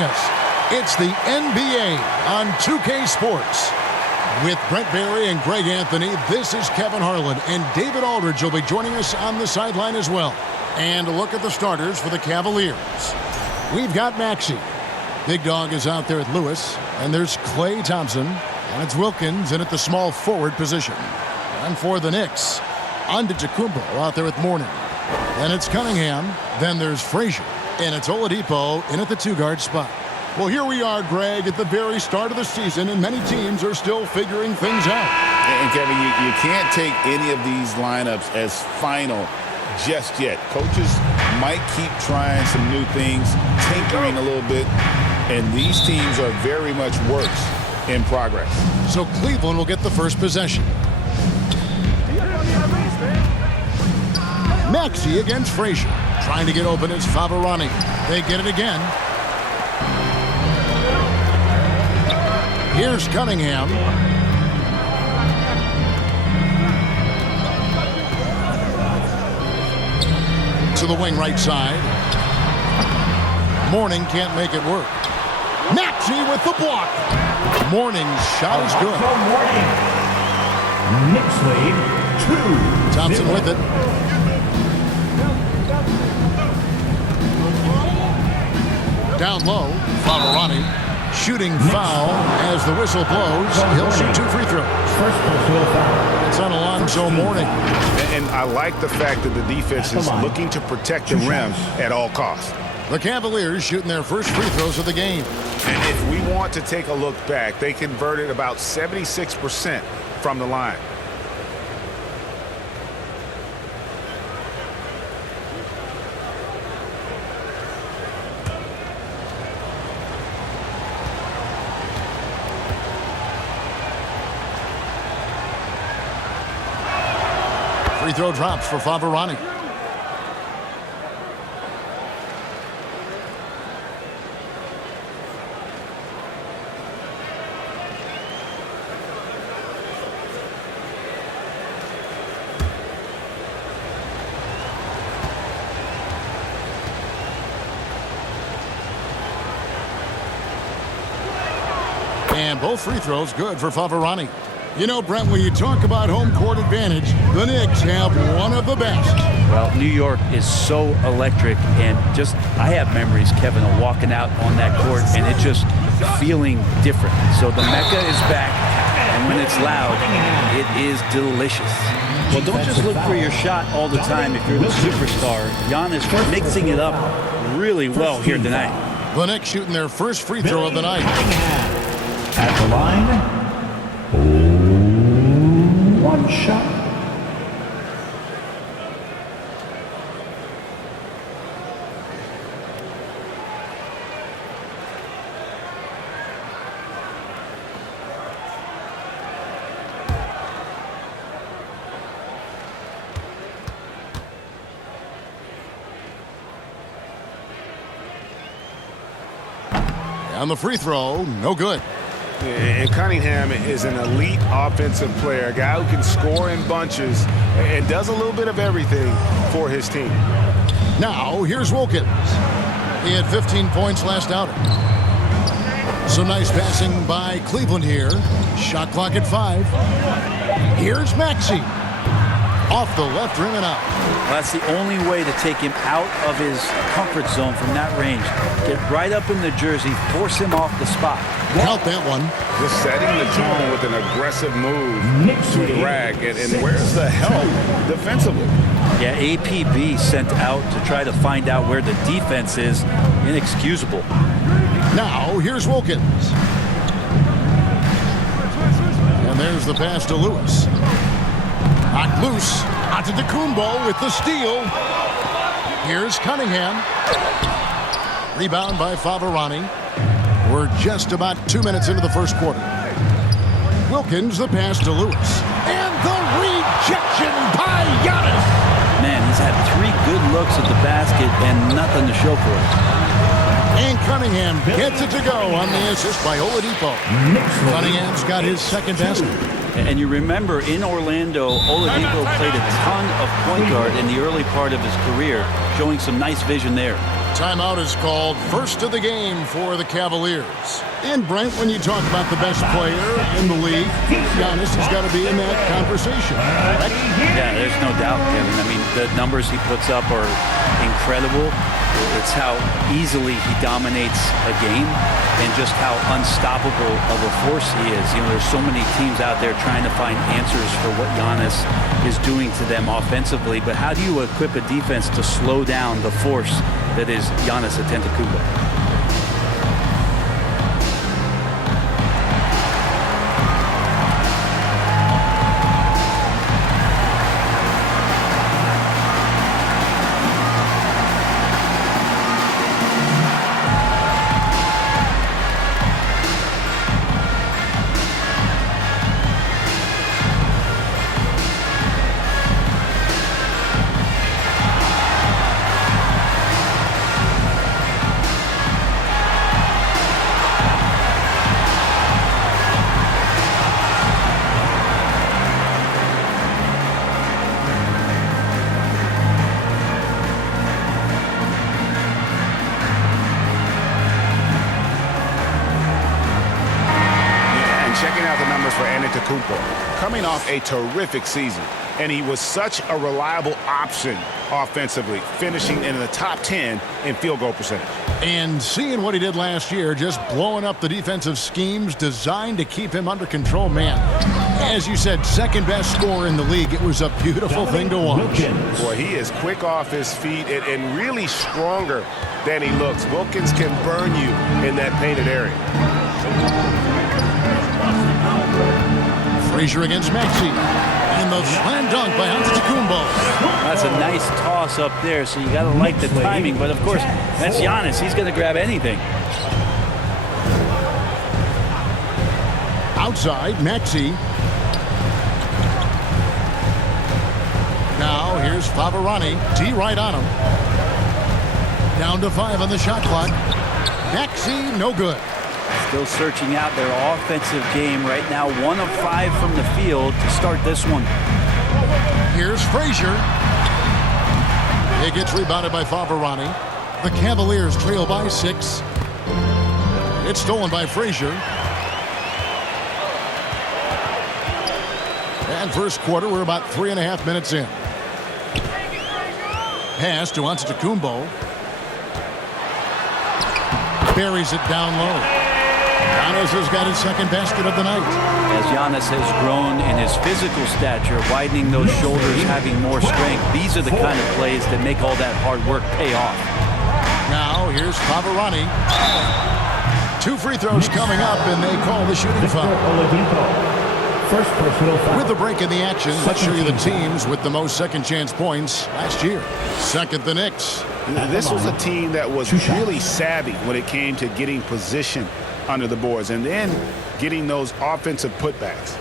It's the NBA on 2K Sports. With Brent Barry and Greg Anthony, this is Kevin Harlan, and David Aldridge will be joining us on the sideline as well. And a look at the starters for the Cavaliers. We've got Maxey. Big Dog is out there at Lewis, and there's Klay Thompson, and it's Wilkins in at the small forward position. And for the Knicks, Antetokounmpo out there with Mourning. Then it's Cunningham, then there's Frazier, and it's Oladipo in at the two-guard spot. Well, here we are, Greg, at the very start of the season, and many teams are still figuring things out. And Kevin, you can't take any of these lineups as final just yet. Coaches might keep trying some new things, tinkering a little bit, and these teams are very much works in progress. So Cleveland will get the first possession. Maxey against Frazier. Trying to get open is Favarani. They get it again. Here's Cunningham. To the wing right side. Mourning can't make it work. Maxey with the block. Mourning's shot is good. Knicks lead 2-0. Thompson with it. Down low, Favarani. Shooting foul as the whistle blows. He'll shoot 2 free throws. First personal foul. It's on Alonzo Mourning. And I like the fact that the defense is looking to protect the rim at all costs. The Cavaliers shooting their first free throws of the game. And if we want to take a look back, they converted about 76% from the line. Free throw drops for Favarani. And both free throws good for Favarani. You know, Brent, when you talk about home court advantage, the Knicks have one of the best. Well, New York is so electric, and just, I have memories, Kevin, of walking out on that court and it just feeling different. So the Mecca is back, and when it's loud, it is delicious. Well, don't just look for your shot all the time if you're the superstar. Giannis mixing it up really well here tonight. The Knicks shooting their first free throw of the night. At the line, one shot. On the free throw, no good. And Cunningham is an elite offensive player, a guy who can score in bunches and does a little bit of everything for his team. Now, here's Wilkins. He had 15 points last outing. So nice passing by Cleveland here. Shot clock at 5. Here's Maxey. Off the left rim and out. Well, that's the only way to take him out of his comfort zone from that range. Get right up in the jersey, force him off the spot. Count that one. Just setting the tone with an aggressive move to the rack. And where's the help defensively? Yeah, APB sent out to try to find out where the defense is. Inexcusable. Now, here's Wilkins. And there's the pass to Lewis. Knocked loose. Antetokounmpo with the steal. Here's Cunningham. Rebound by Favarani. We're just about 2 minutes into the first quarter. Wilkins, the pass to Lewis. And the rejection by Giannis. Man, he's had 3 good looks at the basket and nothing to show for it. And Cunningham gets it to go on the assist by Oladipo. Cunningham's got his second basket. And you remember in Orlando, Oladipo played a ton of point guard in the early part of his career, showing some nice vision there. Timeout is called, first of the game for the Cavaliers. And Brent, when you talk about the best player in the league, Giannis has got to be in that conversation, correct? Yeah, there's no doubt, Kevin. I mean, the numbers he puts up are incredible. It's how easily he dominates a game and just how unstoppable of a force he is. You know, there's so many teams out there trying to find answers for what Giannis is doing to them offensively, but how do you equip a defense to slow down the force that is Giannis Antetokounmpo? Coming off a terrific season, and he was such a reliable option offensively, finishing in the top 10 in field goal percentage. And seeing what he did last year, just blowing up the defensive schemes designed to keep him under control, man. As you said, second best scorer in the league. It was a beautiful thing to watch. Boy, he is quick off his feet and really stronger than he looks. Wilkins can burn you in that painted area. Frazier against Maxey. And the slam dunk by Antetokounmpo. That's a nice toss up there, so you got to like the timing. But, of course, that's Giannis. He's going to grab anything. Outside, Maxey. Now, here's Favarani. T right on him. Down to 5 on the shot clock. Maxey, no good. Still searching out their offensive game right now. 1 of 5 from the field to start this one. Here's Frazier. It gets rebounded by Favarani. The Cavaliers trail by 6. It's stolen by Frazier. And first quarter, we're about 3.5 minutes in. Pass to Antetokounmpo. Buries it down low. Giannis has got his second basket of the night. As Giannis has grown in his physical stature, widening those shoulders, having more strength, these are the kind of plays that make all that hard work pay off. Now, here's Favarani. 2 free throws coming up, and they call the shooting foul. First personal foul. With the break in the action, let's show you the teams with the most second chance points last year. Second, the Knicks. This was a team that was really savvy when it came to getting position under the boards and then getting those offensive putbacks.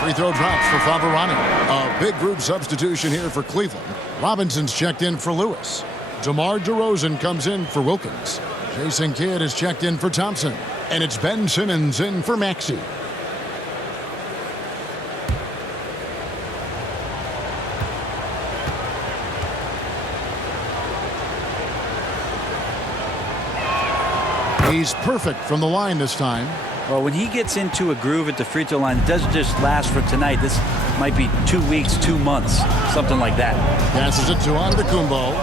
Free throw drops for Favarani. A big group substitution here for Cleveland. Robinson's checked in for Lewis. DeMar DeRozan comes in for Wilkins. Jason Kidd is checked in for Thompson. And it's Ben Simmons in for Maxey. He's perfect from the line this time. Well, when he gets into a groove at the free throw line, it doesn't just last for tonight. This might be 2 weeks, 2 months, something like that. Passes it to Antetokounmpo.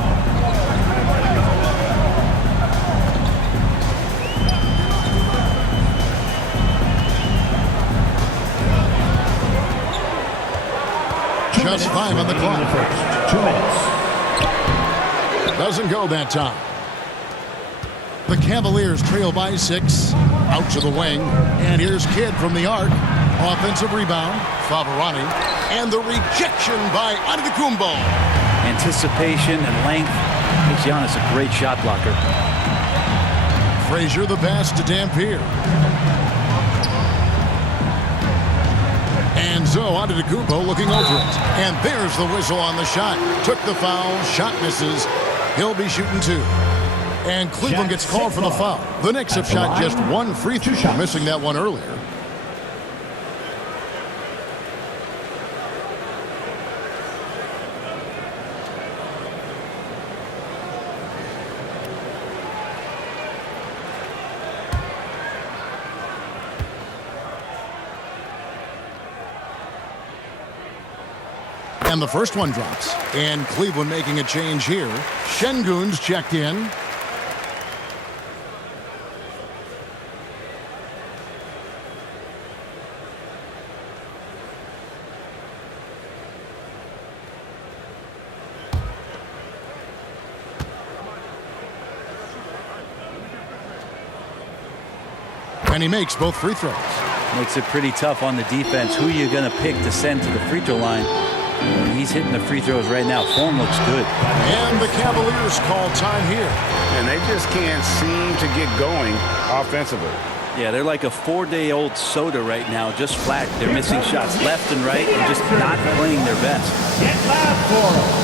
Just 5 on the clock. 2 minutes. Doesn't go that time. The Cavaliers trail by 6. Out to the wing. And here's Kidd from the arc. Offensive rebound. Favarani. And the rejection by Antetokounmpo. Anticipation and length makes Giannis a great shot blocker. Frazier the pass to Dampier. And And so on to Antetokounmpo looking over it. And there's the whistle on the shot. Took the foul. Shot misses. He'll be shooting 2. And Cleveland gets called for the foul. The Knicks have shot just 1 free throw, missing that one earlier. And the first one drops. And Cleveland making a change here. Şengün's checked in. And he makes both free throws. Makes it pretty tough on the defense. Who are you going to pick to send to the free throw line? He's hitting the free throws right now. Form looks good. And the Cavaliers call time here. And they just can't seem to get going offensively. Yeah, they're like a 4-day-old soda right now, just flat. They're missing shots left and right and just not playing their best. Get loud for them.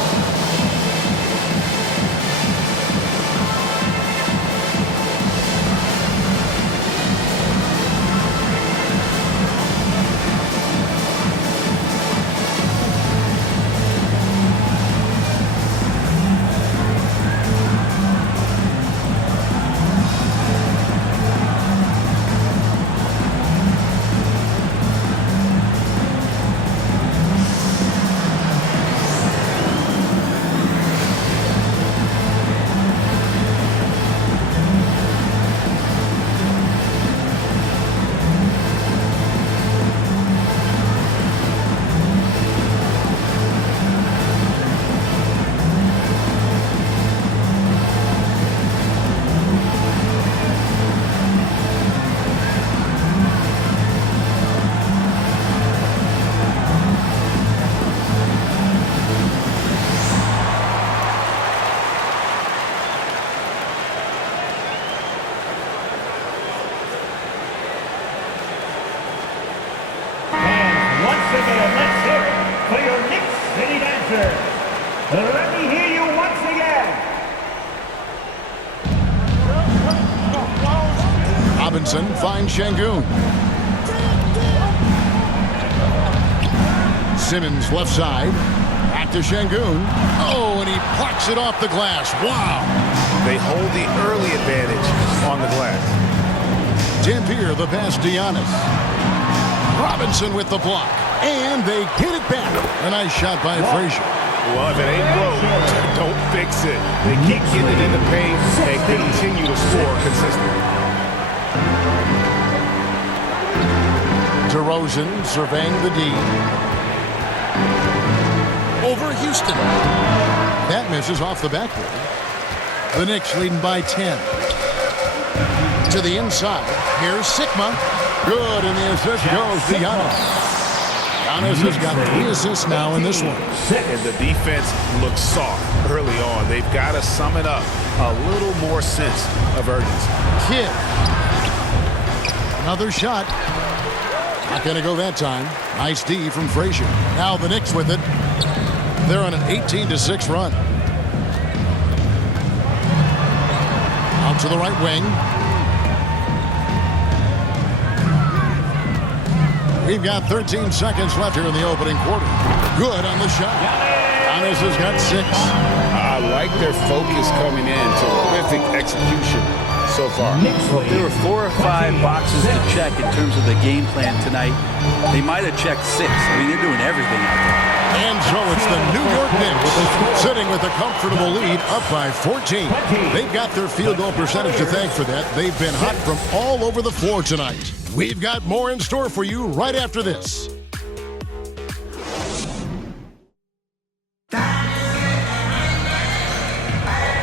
Let me hear you once again. Robinson finds Şengün. Simmons left side. Back to Şengün. Oh, and he plucks it off the glass. Wow. They hold the early advantage on the glass. Dampier, the pass to Giannis. Robinson with the block. And they get it back. A nice shot by Frazier. Well, if it ain't broke, don't fix it. They keep getting it in the paint and continue to score consistently. DeRozan surveying the D. Over Houston. That misses off the backboard. The Knicks leading by 10. To the inside. Here's Sigma. Good, and the assist goes to Giannis. Giannis has got 3 assists now in this one. And the defense looks soft early on. They've got to sum it up. A little more sense of urgency. Kidd. Another shot. Not going to go that time. Nice D from Frazier. Now the Knicks with it. They're on an 18-6 run. Out to the right wing. We've got 13 seconds left here in the opening quarter. Good on the shot. Giannis has got 6. I like their focus coming in. Terrific execution so far. There were 4 or 5 boxes to check in terms of the game plan tonight. They might have checked 6. I mean, they're doing everything out there. And so it's the New York Knicks sitting with a comfortable lead up by 14. They've got their field goal percentage to thank for that. They've been hot from all over the floor tonight. We've got more in store for you right after this.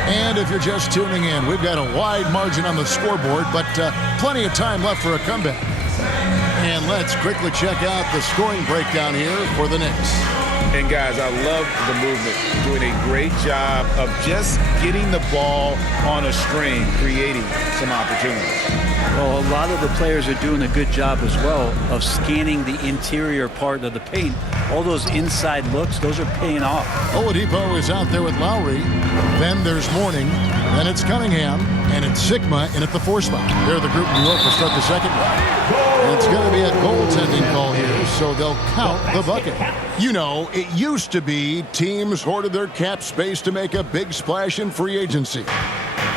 And if you're just tuning in, we've got a wide margin on the scoreboard, but plenty of time left for a comeback. And let's quickly check out the scoring breakdown here for the Knicks. And guys, I love the movement. Doing a great job of just getting the ball on a string, creating some opportunities. Well, a lot of the players are doing a good job as well of scanning the interior part of the paint. All those inside looks, those are paying off. Oladipo is out there with Lowry. Then there's Mourning. Then it's Cunningham. And it's Sigma in at the 4 spot. They're the group New York will start the second round. And it's going to be a goaltending call here, so they'll count the bucket. You know, it used to be teams hoarded their cap space to make a big splash in free agency.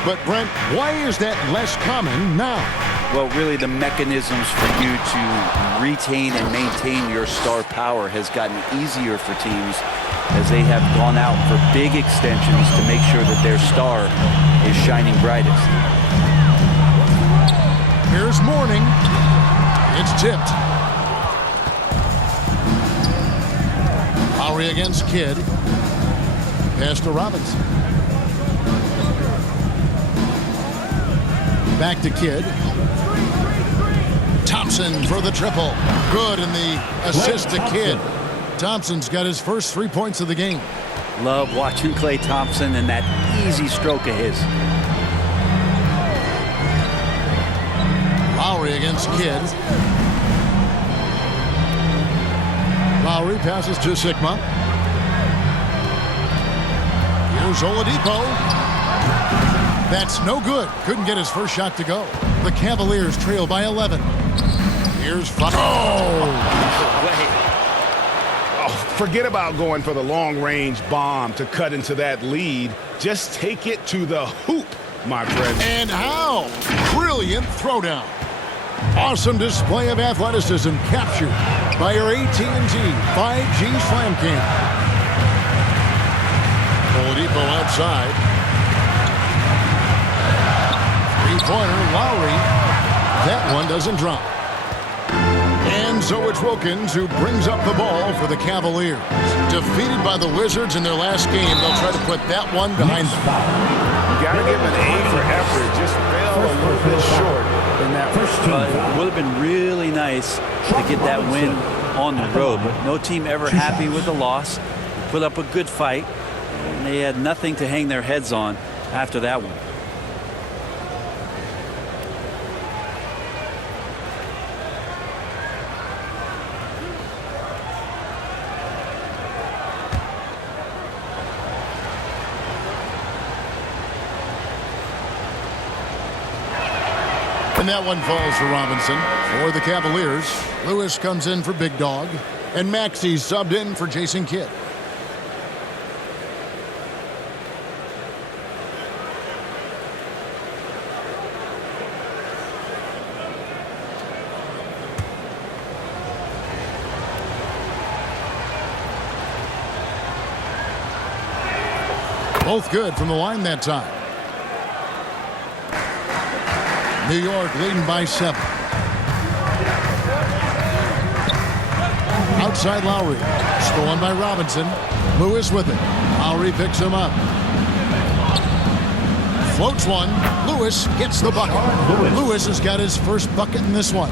But, Brent, why is that less common now? Well, really, the mechanisms for you to retain and maintain your star power has gotten easier for teams as they have gone out for big extensions to make sure that their star is shining brightest. Here's Mourning. It's tipped. Lowry against Kidd. Pass to Robinson. Back to Kidd. Thompson for the triple. Good, and the assist to Kidd. Thompson's got his first 3 points of the game. Love watching Klay Thompson and that easy stroke of his. Lowry against Kidd. Lowry passes to Sigma. Here's Oladipo. That's no good. Couldn't get his first shot to go. The Cavaliers trail by 11. Here's Forget about going for the long-range bomb to cut into that lead. Just take it to the hoop, my friend. And how? Brilliant throwdown. Awesome display of athleticism captured by your AT&T 5G Slam Cam. Oladipo outside. Three-pointer, Lowry. That one doesn't drop. And so it's Wilkins who brings up the ball for the Cavaliers. Defeated by the Wizards in their last game, they'll try to put that one behind them. You got to give an A for effort. Just fell a little bit short in that first team. It would have been really nice to get that win on the road, but no team ever happy with the loss. Put up a good fight, and they had nothing to hang their heads on after that one. And that one falls for Robinson. For the Cavaliers, Lewis comes in for Big Dog. And Maxey subbed in for Jason Kidd. Both good from the line that time. New York leading by 7. Outside Lowry. Stolen by Robinson. Lewis with it. Lowry picks him up. Floats one. Lewis gets the bucket. Lewis has got his first bucket in this one.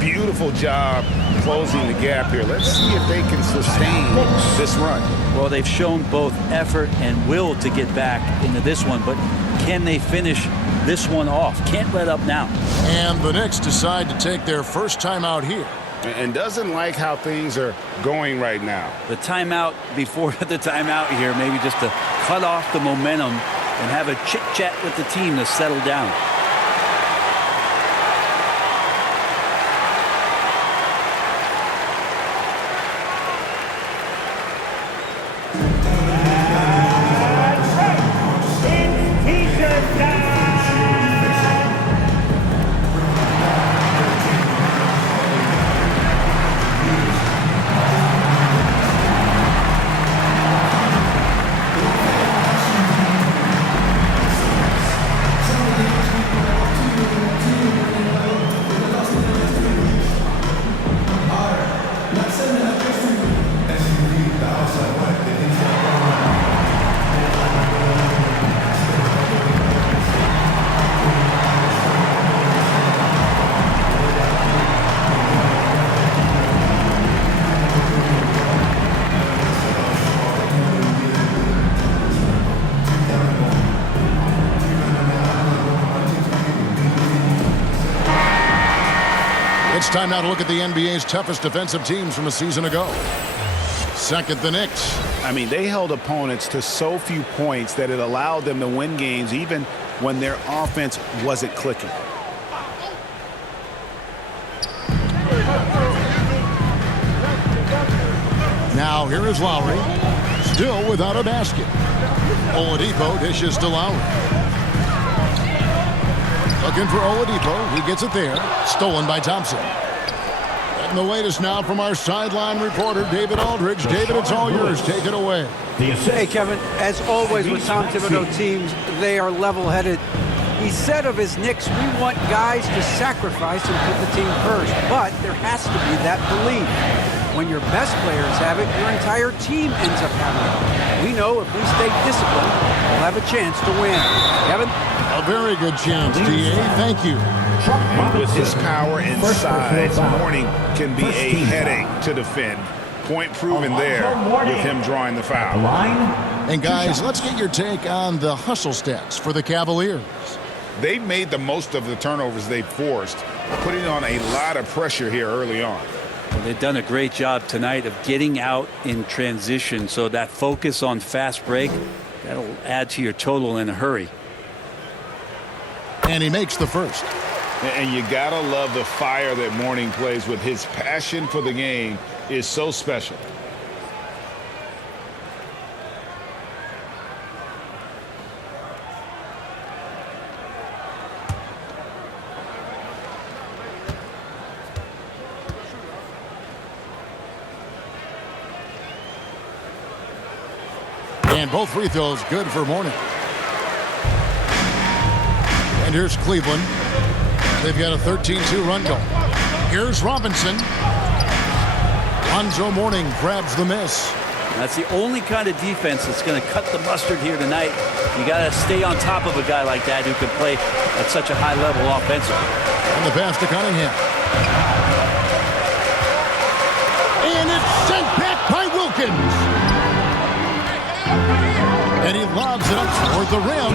Beautiful job closing the gap here. Let's see if they can sustain this run. Well, they've shown both effort and will to get back into this one, but can they finish this one off? Can't let up now. And the Knicks decide to take their first timeout here. And doesn't like how things are going right now. The timeout before the timeout here, maybe just to cut off the momentum and have a chit-chat with the team to settle down. It's time now to look at the NBA's toughest defensive teams from a season ago. Second, the Knicks. I mean, they held opponents to so few points that it allowed them to win games even when their offense wasn't clicking. Now here is Lowry, still without a basket. Oladipo dishes to Lowry. Looking for Oladipo. He gets it there. Stolen by Thompson. And the latest now from our sideline reporter, David Aldridge. David, it's all yours. Take it away. Hey, Kevin, as always with Tom Thibodeau teams, they are level-headed. He said of his Knicks, we want guys to sacrifice and put the team first. But there has to be that belief. When your best players have it, your entire team ends up having it. We know if we stay disciplined, we'll have a chance to win. Kevin? A very good chance, D.A. Thank you. With his power and size, Mourning can be a headache to defend. Point proven there with him drawing the foul. And guys, let's get your take on the hustle stats for the Cavaliers. They've made the most of the turnovers they've forced, putting on a lot of pressure here early on. Well, they've done a great job tonight of getting out in transition, so that focus on fast break, that'll add to your total in a hurry. And he makes the first. And you gotta love the fire that Mourning plays with. His passion for the game is so special. And both free throws good for Mourning. And here's Cleveland. They've got a 13-2 run going. Here's Robinson. Lonzo Mourning grabs the miss. That's the only kind of defense that's going to cut the mustard here tonight. You got to stay on top of a guy like that who can play at such a high level offensively. And the pass to Cunningham. And it's sent back by Wilkins. And he lobs it up toward the rim.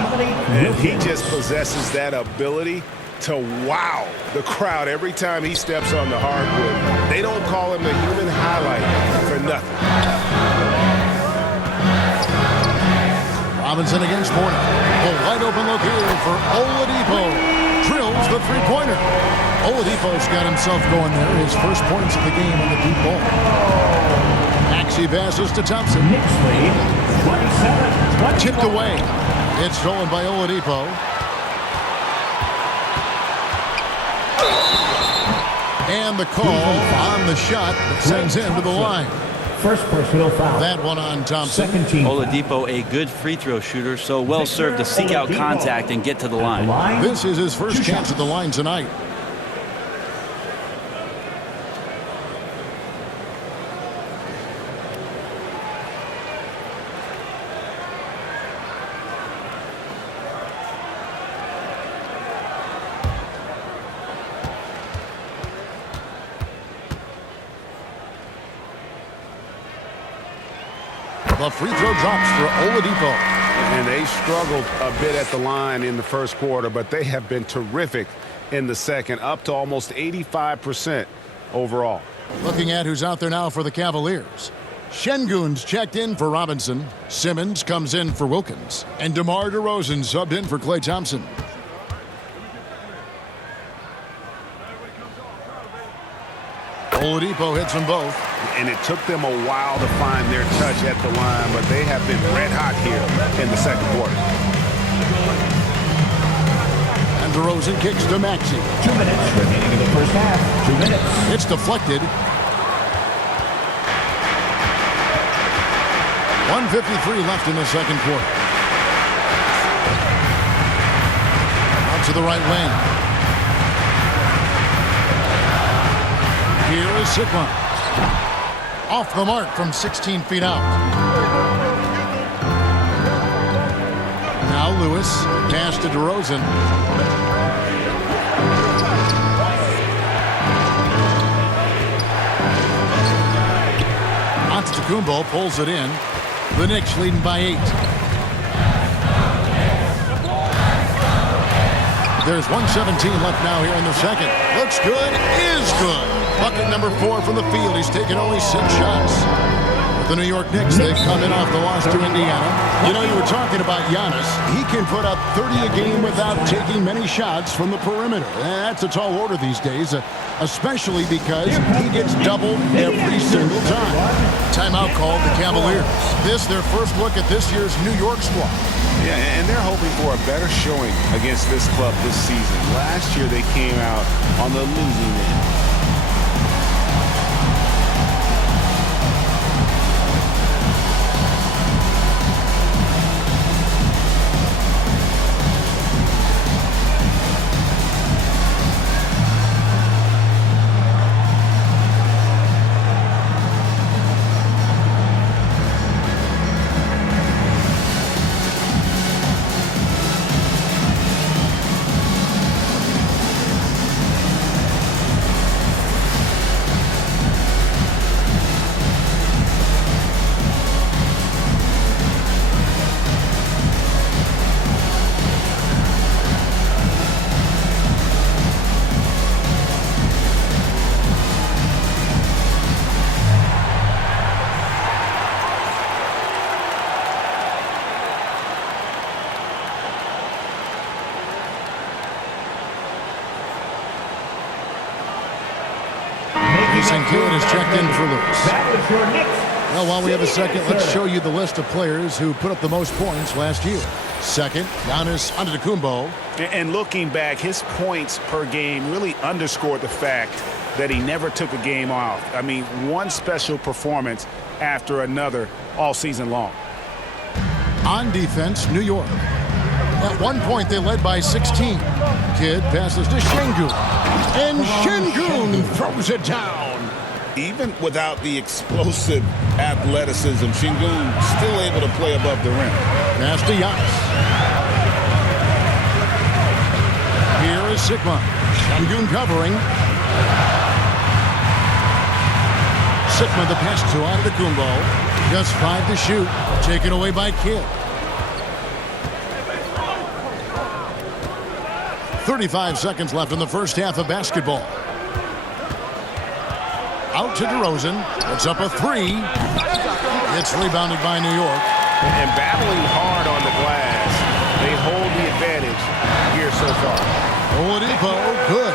And he just possesses that ability to wow the crowd every time he steps on the hardwood. They don't call him the human highlight for nothing. Robinson against Mourning. A wide open look here for Oladipo. Drills the three-pointer. Oladipo's got himself going there. His first points of the game on the deep ball. Maxey passes to Thompson. Knicks lead 27-24. Tipped away. It's stolen by Oladipo. And the call on the shot that sends him to the line. First personal foul. That one on Thompson. Second team. Oladipo, a good free throw shooter, so well served to seek out contact and get to the line. This is his first chance at the line tonight. The free throw drops for Oladipo. And they struggled a bit at the line in the first quarter, but they have been terrific in the second, up to almost 85% overall. Looking at who's out there now for the Cavaliers. Şengün's checked in for Robinson. Simmons comes in for Wilkins. And DeMar DeRozan subbed in for Klay Thompson. Oladipo hits them both. And it took them a while to find their touch at the line, but they have been red hot here in the second quarter. And DeRozan kicks to Maxey. 2 minutes remaining in the first half. 2 minutes. It's deflected. 1:53 left in the second quarter. Out to the right wing. Here is Sikma. Off the mark from 16 feet out. Now Lewis. Pass to DeRozan. Antetokounmpo pulls it in. The Knicks leading by 8. There's 1:17 left now here in the second. Looks good, is good. Bucket number 4 from the field. He's taken only 6 shots. The New York Knicks, they've come in off the loss to Indiana. You know, you were talking about Giannis. He can put up 30 a game without taking many shots from the perimeter. That's a tall order these days, especially because he gets doubled every single time. Timeout called the Cavaliers. This, their first look at this year's New York squad. Yeah, and they're hoping for a better showing against this club this season. Last year, they came out on the losing end. And Kid is checked in for Lewis. That was your Knicks. Well, while we have a second, let's show you the list of players who put up the most points last year. Second, Giannis Antetokounmpo. And looking back, his points per game really underscored the fact that he never took a game off. I mean, one special performance after another all season long. On defense, New York. At one point, they led by 16. Kid passes to Şengün. And Şengün throws it down. Even without the explosive athleticism, Şengün still able to play above the rim. Pass to Giannis. Here is Sigma. Şengün covering. Sigma the pass to Antetokounmpo. Just 5 to shoot. Taken away by Kidd. 35 seconds left in the first half of basketball. Out to DeRozan. It's up a 3. It's rebounded by New York. And battling hard on the glass, they hold the advantage here so far. Oladipo, good.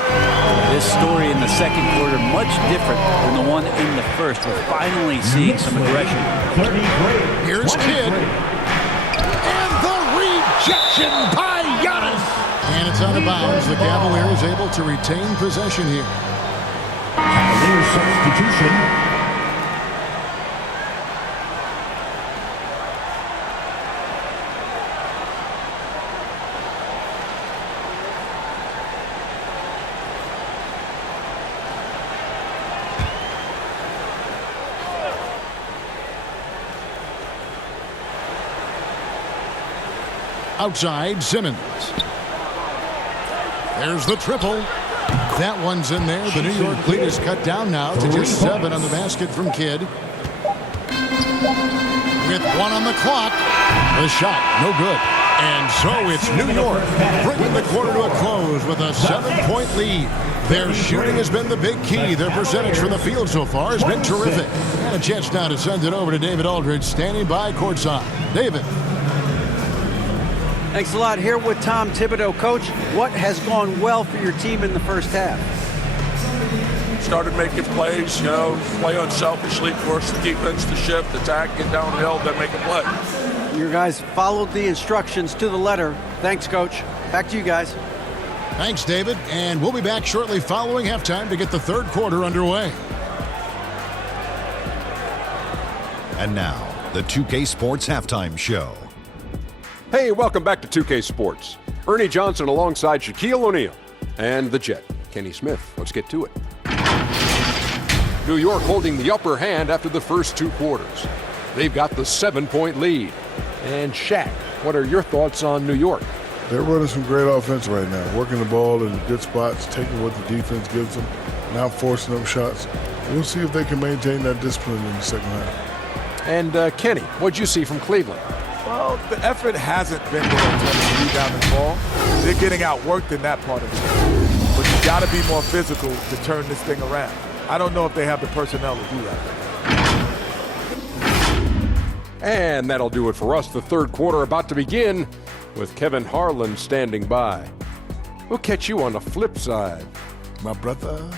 This story in the second quarter much different than the one in the first. We're finally seeing some aggression. Here's Kidd. And the rejection by Giannis. And it's out of bounds. The Cavaliers able to retain possession here. Cavaliers substitution. Outside, Simmons. There's the triple. That one's in there. The New York lead is cut down now to just 7 on the basket from Kidd. With 1 on the clock. The shot, no good. And so it's New York bringing the quarter to a close with a 7-point lead. Their shooting has been the big key. Their percentage from the field so far has been terrific. And a chance now to send it over to David Aldridge, standing by courtside. David. Thanks a lot. Here with Tom Thibodeau. Coach, what has gone well for your team in the first half? Started making plays, play unselfishly, force the defense to shift, attack, get downhill, then make a play. Your guys followed the instructions to the letter. Thanks, Coach. Back to you guys. Thanks, David. And we'll be back shortly following halftime to get the third quarter underway. And now, the 2K Sports Halftime Show. Hey, welcome back to 2K Sports. Ernie Johnson alongside Shaquille O'Neal and the Jet, Kenny Smith. Let's get to it. New York holding the upper hand after the first 2 quarters. They've got the 7-point lead. And Shaq, what are your thoughts on New York? They're running some great offense right now, working the ball in good spots, taking what the defense gives them, not forcing them shots. We'll see if they can maintain that discipline in the second half. And Kenny, what'd you see from Cleveland? Well, the effort hasn't been there. rebound and ball. They're getting outworked in that part of it. But you got to be more physical to turn this thing around. I don't know if they have the personnel to do that. And that'll do it for us. The third quarter about to begin with Kevin Harlan standing by. We'll catch you on the flip side, My brother.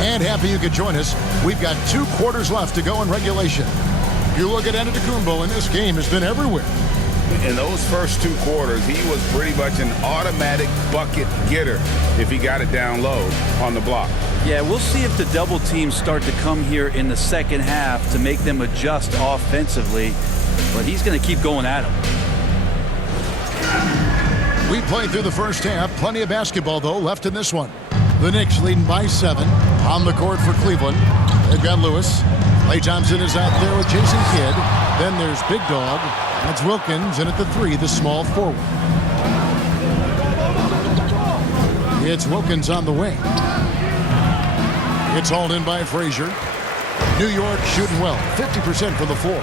And happy you could join us. We've got 2 quarters left to go in regulation. You look at Antetokounmpo, and this game has been everywhere. In those first 2 quarters, he was pretty much an automatic bucket getter if he got it down low on the block. Yeah, we'll see if the double teams start to come here in the second half to make them adjust offensively, but he's going to keep going at them. We played through the first half. Plenty of basketball, though, left in this one. The Knicks leading by 7 on the court for Cleveland. They've got Lewis. Klay Thompson is out there with Jason Kidd. Then there's Big Dog. That's Wilkins, and at the 3, the small forward. It's Wilkins on the wing. It's hauled in by Frazier. New York shooting well, 50% for the floor.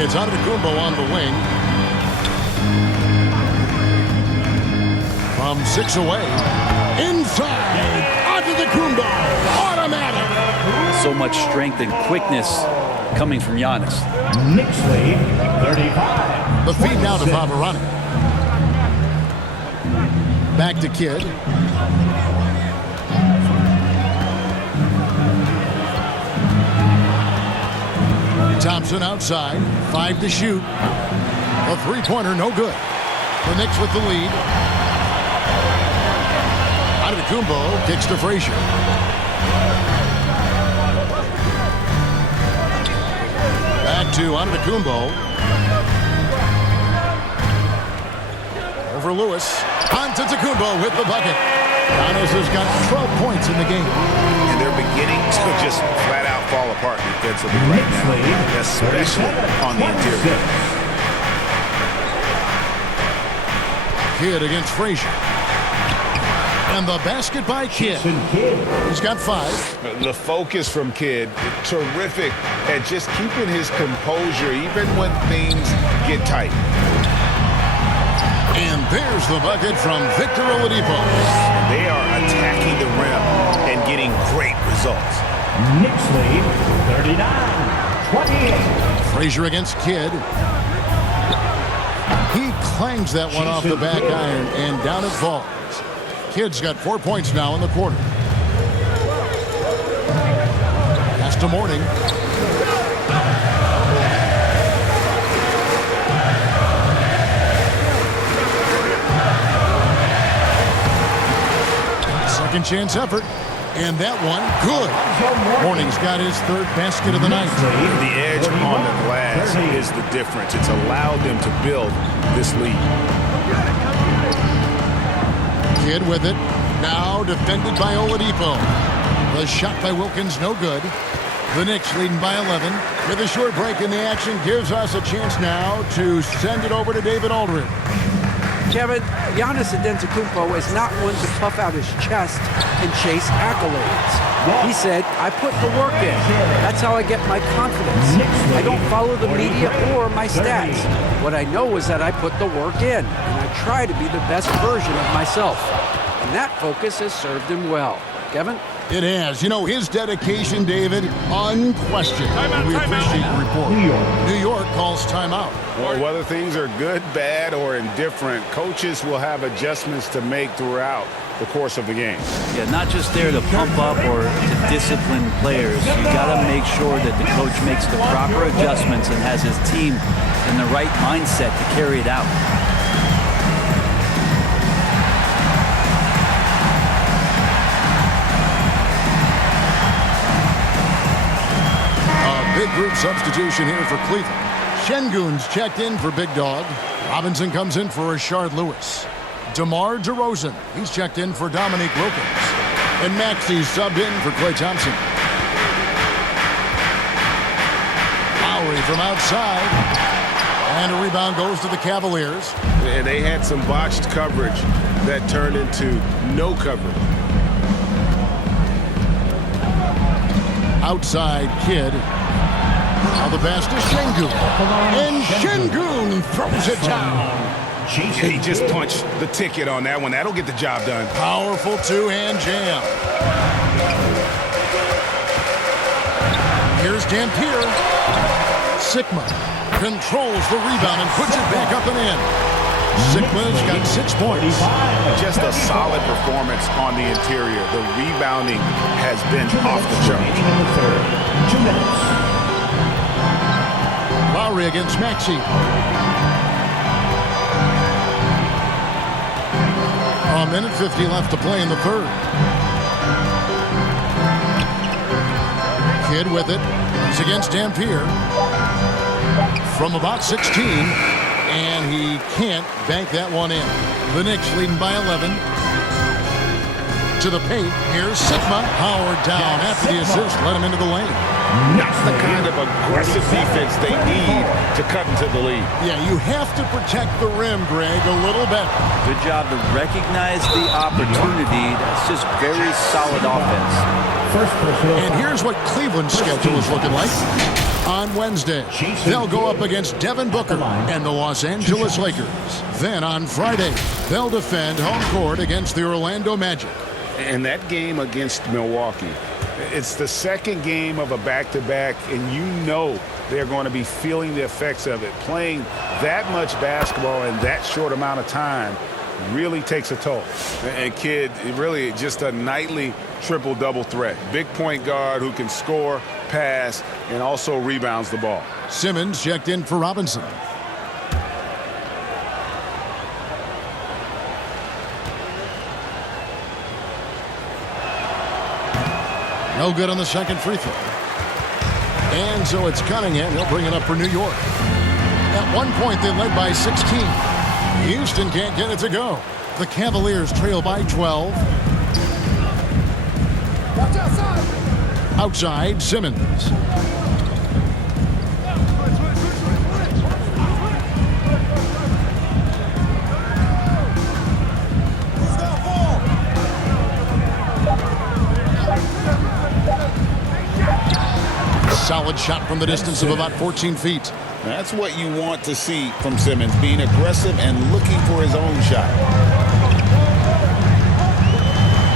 It's Antetokounmpo on the wing. From 6 away. Inside. Antetokounmpo. Automatic. So much strength and quickness coming from Giannis. Knicks lead 35. The feed now to Pavarani. Back to Kidd. Thompson outside. 5 to shoot. A 3-pointer, no good. The Knicks with the lead. Antetokounmpo kicks to Frazier. Back to Antetokounmpo. Over Lewis. Antetokounmpo with the bucket. Giannis has got 12 points in the game. And they're beginning to just flat out fall apart defensively right now, especially on the interior. Kidd against Frazier. And the basket by Kidd. He's got 5. The focus from Kidd, terrific at just keeping his composure even when things get tight. And there's the bucket from Victor Oladipo. They are attacking the rim and getting great results. Knicks lead 39-28. Frazier against Kidd. He clangs that one off the back iron, and down it falls. Kidd's got 4 points now in the quarter. Pass to Mourning. Second chance effort. And that one, good. Mourning's got his 3rd basket of the night. The edge on the glass is the difference. It's allowed them to build this lead. Kidd with it. Now defended by Oladipo. The shot by Wilkins, no good. The Knicks leading by 11. With a short break in the action, gives us a chance now to send it over to David Aldridge. Kevin, Giannis Antetokounmpo is not one to puff out his chest and chase accolades. He said, I put the work in. That's how I get my confidence. I don't follow the media or my stats. What I know is that I put the work in, and I try to be the best version of myself. And that focus has served him well. Kevin? It has. You know, his dedication, David, unquestioned. We appreciate the report. New York calls timeout. Well, whether things are good, bad, or indifferent, coaches will have adjustments to make throughout the course of the game. Yeah, not just there to pump up or to discipline players. You got to make sure that the coach makes the proper adjustments and has his team in the right mindset to carry it out. Big group substitution here for Cleveland. Şengün's checked in for Big Dog. Robinson comes in for Rashard Lewis. DeMar DeRozan, he's checked in for Dominique Wilkins. And Maxey's subbed in for Klay Thompson. Lowry from outside. And a rebound goes to the Cavaliers. And they had some botched coverage that turned into no coverage. Outside Kidd. Now the pass to Şengün. And Şengün throws it down. He just punched the ticket on that one. That'll get the job done. Powerful two-hand jam. Here's Dampier. Sigma controls the rebound and puts it back up and in. Sigma's got 6 points. Just a solid performance on the interior. The rebounding has been off the charts. Lowry against Maxey. A minute 50 left to play in the third. Kidd with it. He's against Dampier. From about 16. And he can't bank that one in. The Knicks leading by 11. To the paint. Here's Sigma. Howard down after the assist. Let him into the lane. That's the kind of aggressive defense they need to cut into the lead. Yeah, you have to protect the rim, Greg, a little better. Good job to recognize the opportunity. That's just very solid offense. And here's what Cleveland's schedule is looking like. On Wednesday, they'll go up against Devin Booker and the Los Angeles Lakers. Then on Friday, they'll defend home court against the Orlando Magic. And that game against Milwaukee, it's the second game of a back-to-back, and you know they're going to be feeling the effects of it. Playing that much basketball in that short amount of time really takes a toll. And Kidd, really just a nightly triple-double threat. Big point guard who can score, pass, and also rebounds the ball. Simmons checked in for Robinson. No good on the second free throw. And so it's Cunningham. He'll bring it up for New York. At one point, they led by 16. Houston can't get it to go. The Cavaliers trail by 12. Outside, Simmons. Solid shot from the distance of about 14 feet. That's what you want to see from Simmons, being aggressive and looking for his own shot.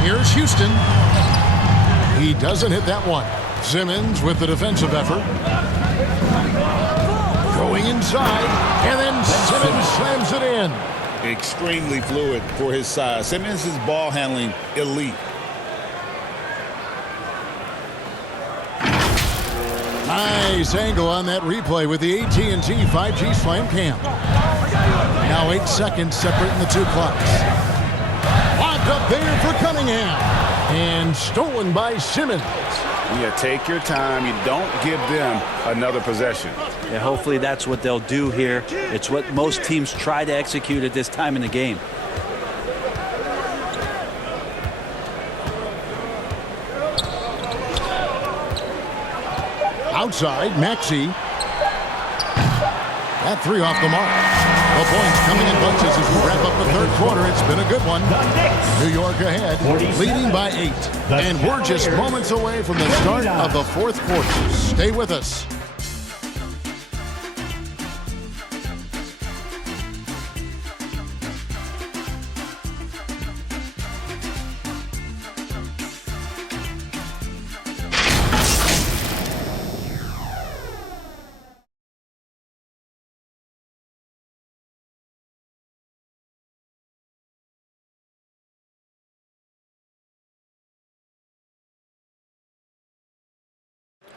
Here's Houston. He doesn't hit that one. Simmons with the defensive effort. Going inside, and then Simmons slams it in. Extremely fluid for his size. Simmons' ball handling elite. Nice angle on that replay with the AT&T 5G Slam Cam. Now 8 seconds separating the two clocks. Locked up there for Cunningham. And stolen by Simmons. Yeah, take your time. You don't give them another possession. Yeah, hopefully that's what they'll do here. It's what most teams try to execute at this time in the game. Outside, Maxey. That three off the mark. The points coming in bunches as we wrap up the third quarter. It's been a good one. New York ahead, leading by 8. And we're just moments away from the start of the fourth quarter. Stay with us.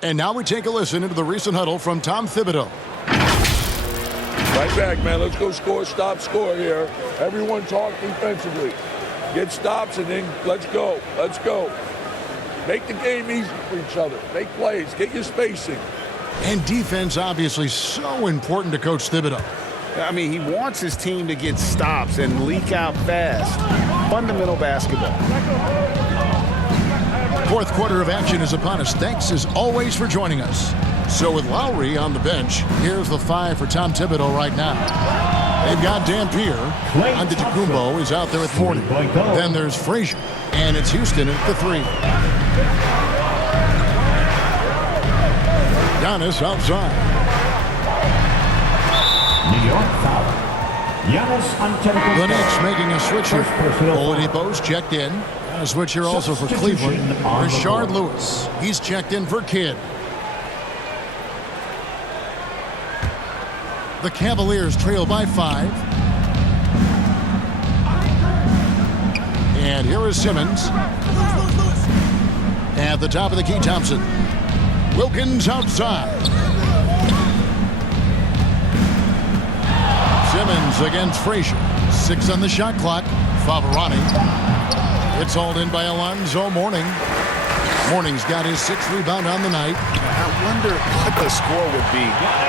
And now we take a listen into the recent huddle from Tom Thibodeau. Right back, man. Let's go score, stop, score here. Everyone talk defensively. Get stops and then let's go. Let's go. Make the game easy for each other. Make plays. Get your spacing. And defense obviously so important to Coach Thibodeau. I mean, he wants his team to get stops and leak out fast. Fundamental basketball. Fourth quarter of action is upon us. Thanks as always for joining us. So with Lowry on the bench, here's the 5 for Tom Thibodeau right now. They've got Dampier. Antetokounmpo is out there at 40. Then there's Frazier. And it's Houston at the 3. Giannis outside. New York foul. Giannis Antetokounmpo. The Knicks making a switch here. Oladipo's checked in. And a switch here also for Cleveland. Rashard Lewis. He's checked in for Kidd. The Cavaliers trail by 5. And here is Simmons. At the top of the key, Thompson. Wilkins outside. Simmons against Frazier. 6 on the shot clock. Favarani. It's hauled in by Alonzo Mourning. Mourning's got his 6th rebound on the night. I wonder what the score would be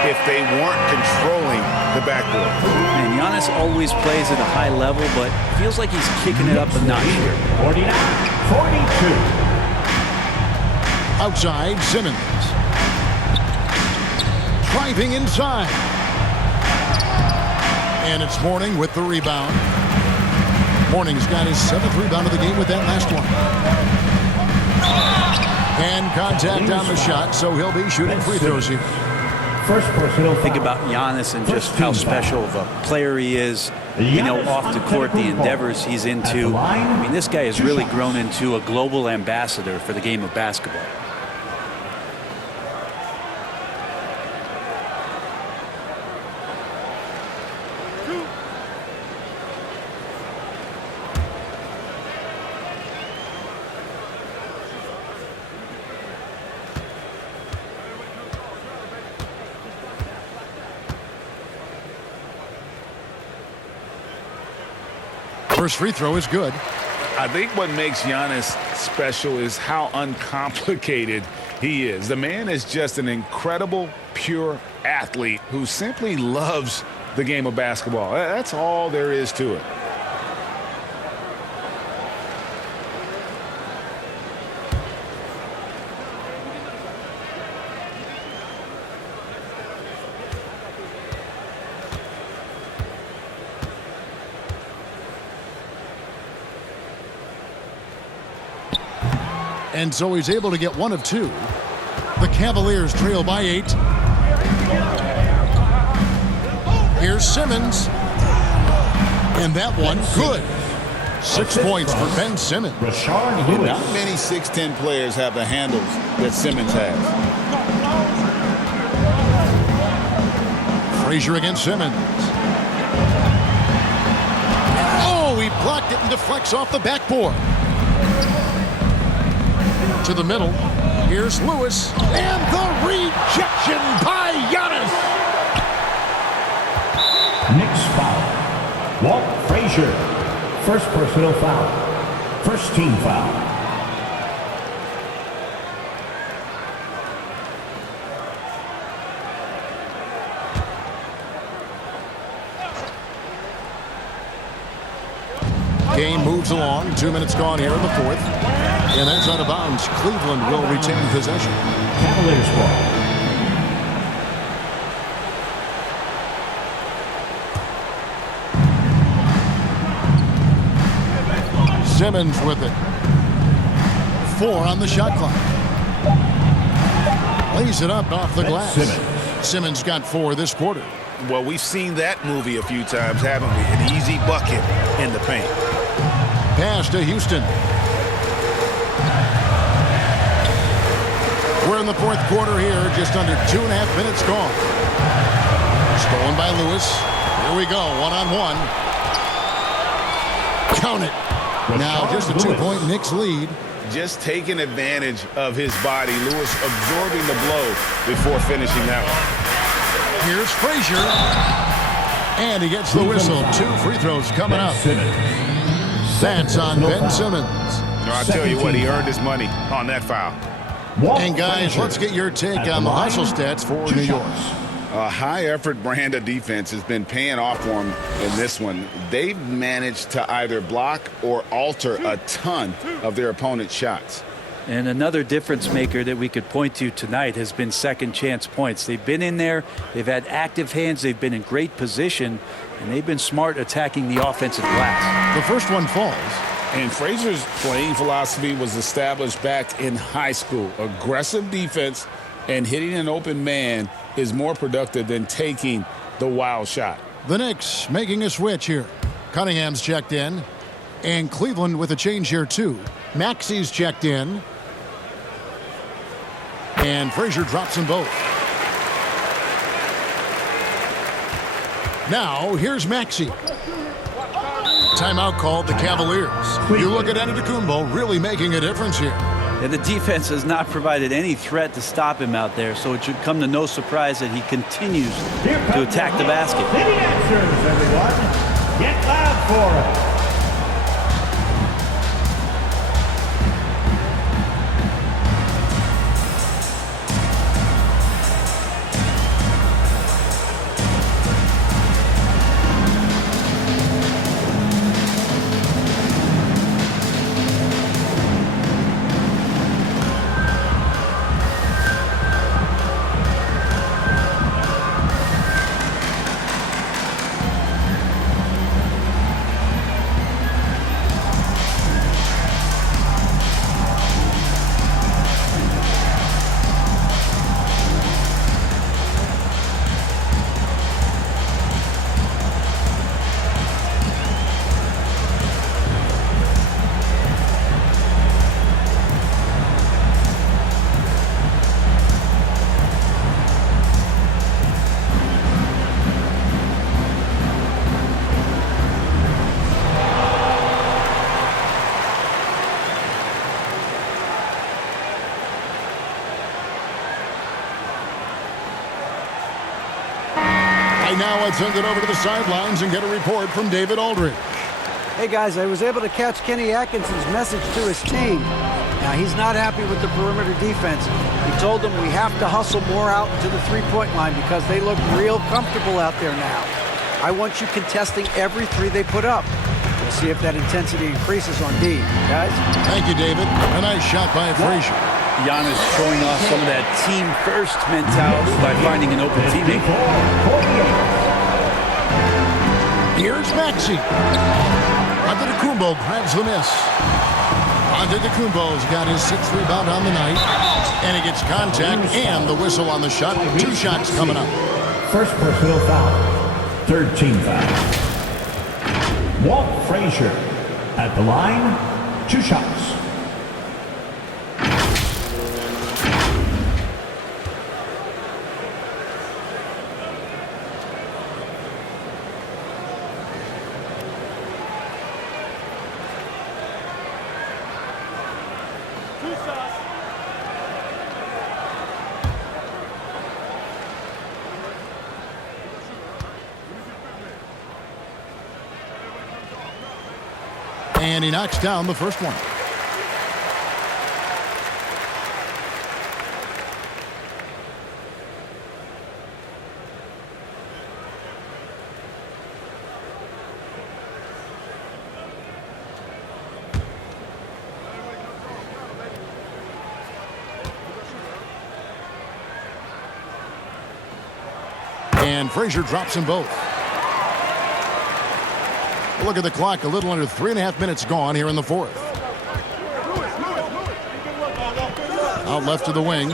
if they weren't controlling the backboard. And Giannis always plays at a high level, but it feels like he's kicking it up a notch here. 49-42. Outside, Simmons. Driving inside. And it's Mourning with the rebound. Mourning's got his 7th rebound of the game with that last one. And contact on the shot, so he'll be shooting free throws here. First personal foul. Think about Giannis and just how special of a player he is. You know, off the court, the endeavors he's into. I mean, this guy has really grown into a global ambassador for the game of basketball. First free throw is good. I think what makes Giannis special is how uncomplicated he is. The man is just an incredible, pure athlete who simply loves the game of basketball. That's all there is to it. And so he's able to get 1 of 2. The Cavaliers trail by 8. Here's Simmons. And that one, good. 6 points for Ben Simmons. Rashard Lewis. Not many 6'10 players have the handles that Simmons has. Frazier against Simmons. Oh, he blocked it and deflects off the backboard. To the middle. Here's Lewis. And the rejection by Giannis. Knicks foul. Walt Frazier. First personal foul. First team foul. Game moves along. 2 minutes gone here in the 4th. And that's out of bounds. Cleveland will retain possession. Cavaliers ball. Simmons with it. 4 on the shot clock. Lays it up off the glass. Simmons got 4 this quarter. Well, we've seen that movie a few times, haven't we? An easy bucket in the paint. Pass to Houston. We're in the 4th quarter here, just under 2.5 minutes gone. Stolen by Lewis. Here we go, 1-on-1. Count it. Now just a 2-point Knicks lead. Just taking advantage of his body. Lewis absorbing the blow before finishing that one. Here's Frazier. And he gets the whistle. 2 free throws coming up. That's on Ben Simmons. I'll tell you what, he earned his money on that foul. And guys, let's get your take on the hustle stats for New York. A high-effort brand of defense has been paying off for them in this one. They've managed to either block or alter a ton of their opponent's shots. And another difference maker that we could point to tonight has been second chance points. They've been in there, they've had active hands, they've been in great position, and they've been smart attacking the offensive glass. The first one falls. And Frazier's playing philosophy was established back in high school. Aggressive defense and hitting an open man is more productive than taking the wild shot. The Knicks making a switch here. Cunningham's checked in. And Cleveland with a change here too. Maxi's checked in. And Frazier drops them both. Now, here's Maxi. Timeout called the Cavaliers. You look at Antetokounmpo really making a difference here. And the defense has not provided any threat to stop him out there, so it should come to no surprise that he continues to attack the basket. The answers, everyone. Get loud for it. Now let's send it over to the sidelines and get a report from David Aldridge. Hey guys, I was able to catch Kenny Atkinson's message to his team. Now he's not happy with the perimeter defense. He told them we have to hustle more out to the three-point line because they look real comfortable out there now. I want you contesting every three they put up. We'll see if that intensity increases on D, guys. Thank you, David. A nice shot by Frazier. Giannis showing off some of that team-first mentality by finding an open teammate. Here's Maxi. Antetokounmpo grabs the miss. Antetokounmpo's got his sixth rebound on the night. And he gets contact and the whistle on the shot. 2 shots coming up. First personal foul. Third team foul. Walt Frazier at the line. 2 shots. And he knocks down the first one. And Frazier drops them both. Look at the clock, a little under 3.5 minutes gone here in the fourth. Out left to the wing.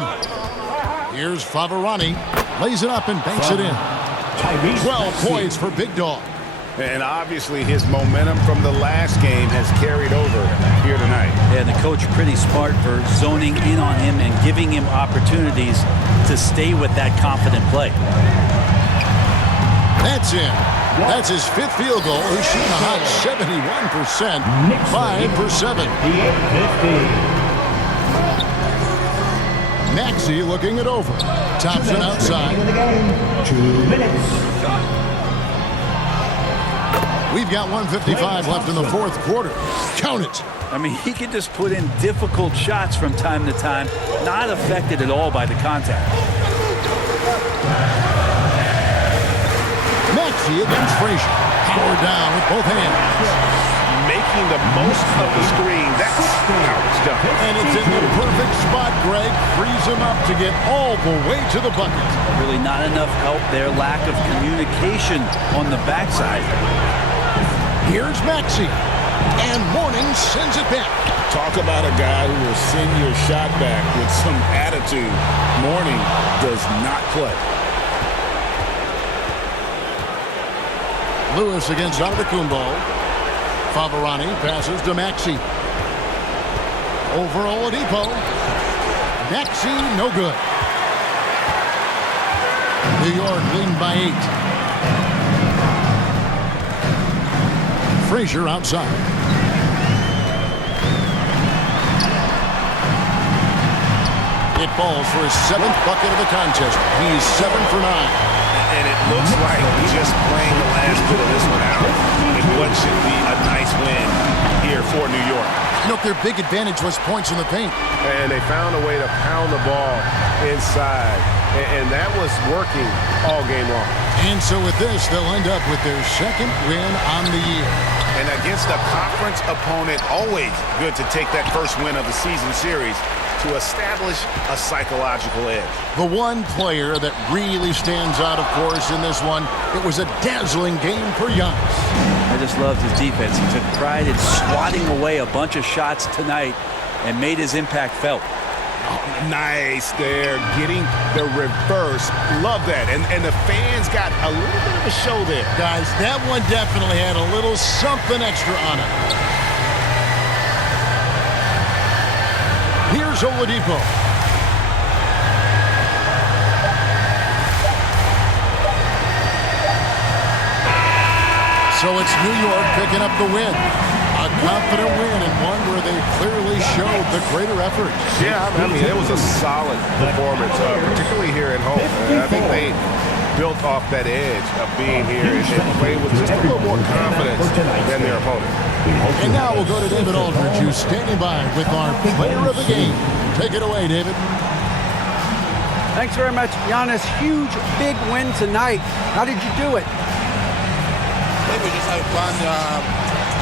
Here's Favarani. Lays it up and banks it in. 12 points for Big Dog. And obviously his momentum from the last game has carried over here tonight. Yeah, the coach pretty smart for zoning in on him and giving him opportunities to stay with that confident play. That's in. That's his 5th field goal. He's shooting a hot 71%. 5 for 7. Maxi looking it over. Thompson outside. 2 minutes. We've got 1:55 left in the fourth quarter. Count it. I mean, he can just put in difficult shots from time to time, not affected at all by the contact. Maxi against Frazier. Power down with both hands. Making making the most of the screen. That's how it's done. And it's in the perfect spot, Greg. Frees him up to get all the way to the bucket. Really not enough help there. Lack of communication on the backside. Here's Maxey. And Mourning sends it back. Talk about a guy who will send your shot back with some attitude. Mourning does not play. Lewis against Antetokounmpo. Favarani passes to Maxey. Over Oladipo. Maxey, no good. New York leading by 8. Frazier outside. It falls for his 7th bucket of the contest. He's 7 for 9. And it looks like just playing the last bit of this one out in what should be a nice win here for New York. Look, their big advantage was points in the paint. And they found a way to pound the ball inside. And that was working all game long. And so with this, they'll end up with their 2nd win on the year. And against a conference opponent, always good to take that first win of the season series to establish a psychological edge. The one player that really stands out, of course, in this one, it was a dazzling game for Giannis. I just loved his defense. He took pride in swatting away a bunch of shots tonight and made his impact felt. Nice there, getting the reverse. Love that. And the fans got a little bit of a show there. Guys, that one definitely had a little something extra on it. Here's Oladipo. So it's New York picking up the win. A confident win and one where they clearly showed the greater effort. Yeah, I mean, it was a solid performance, particularly here at home. And I think they built off that edge of being here and played with just a little more confidence than their opponent. And now we'll go to David Aldridge, who's standing by with our player of the game. Take it away, David. Thanks very much, Giannis. Huge, big win tonight. How did you do it? We just had fun.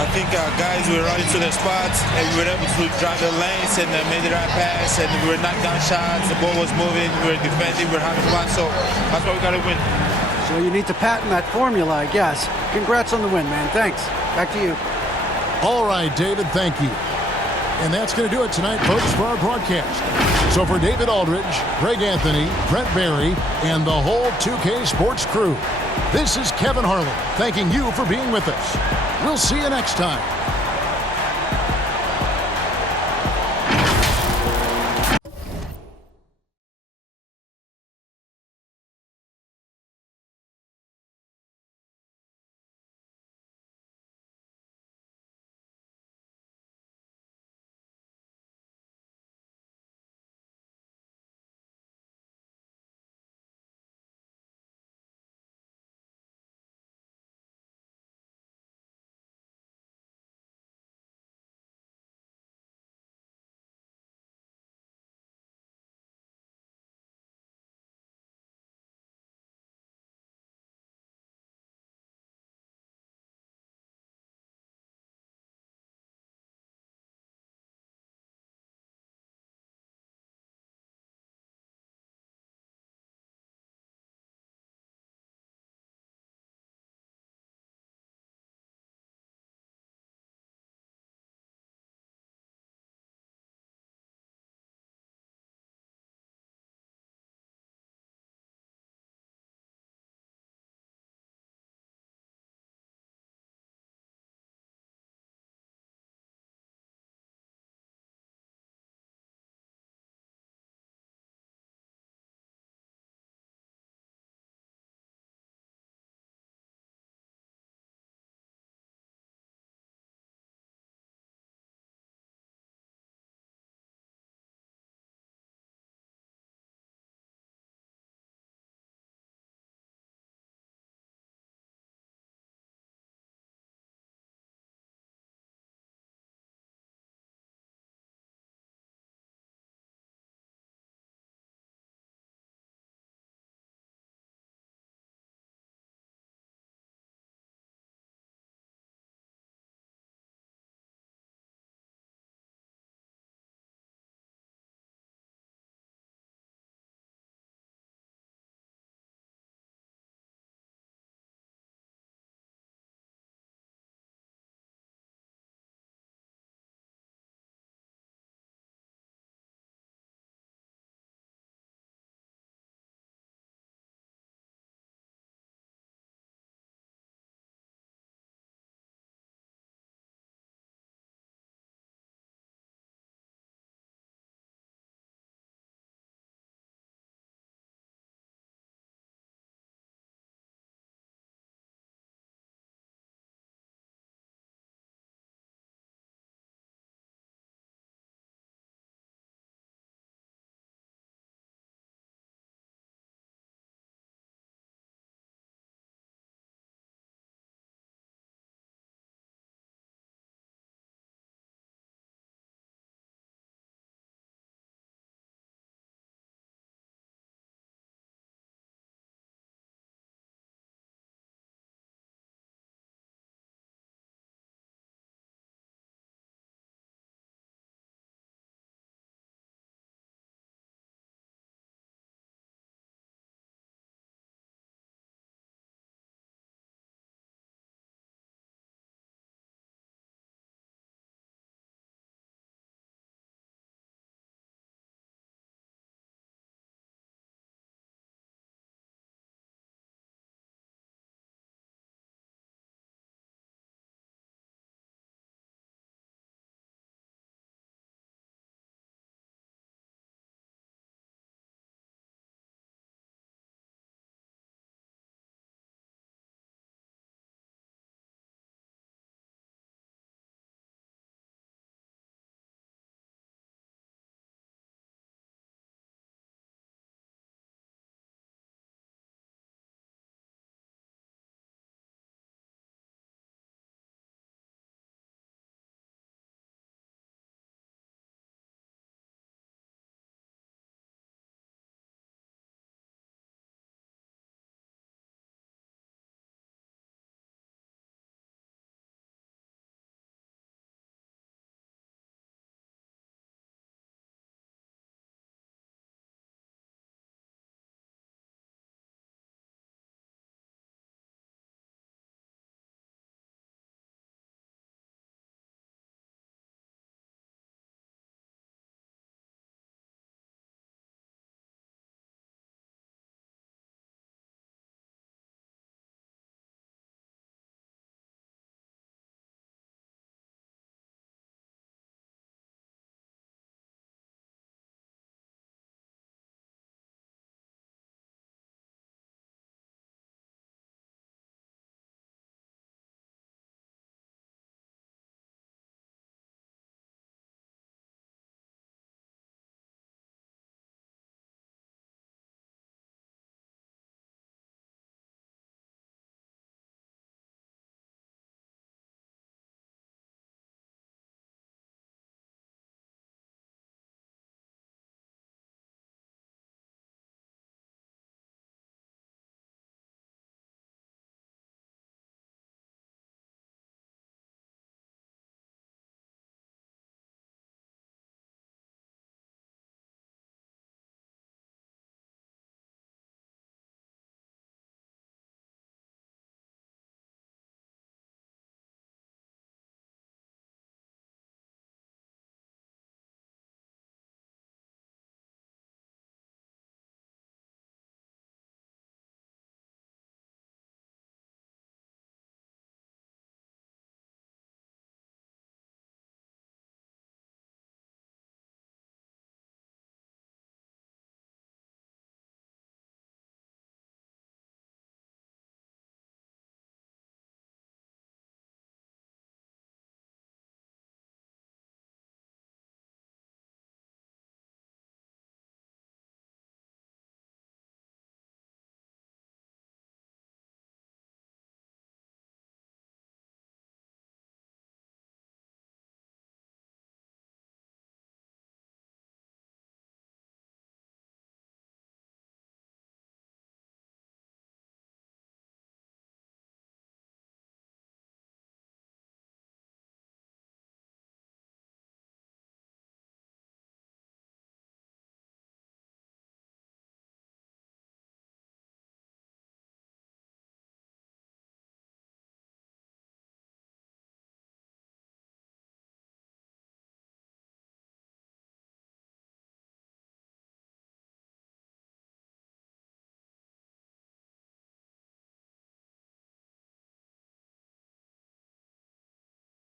I think our guys were running to their spots and we were able to drive the lanes and made the right pass and we were knocking down shots. The ball was moving. We were defending. We were having fun. So that's why we got to win. So you need to patent that formula, I guess. Congrats on the win, man. Thanks. Back to you. All right, David, thank you. And that's going to do it tonight, folks, for our broadcast. So for David Aldridge, Greg Anthony, Brent Barry, and the whole 2K Sports crew, this is Kevin Harlan thanking you for being with us. We'll see you next time.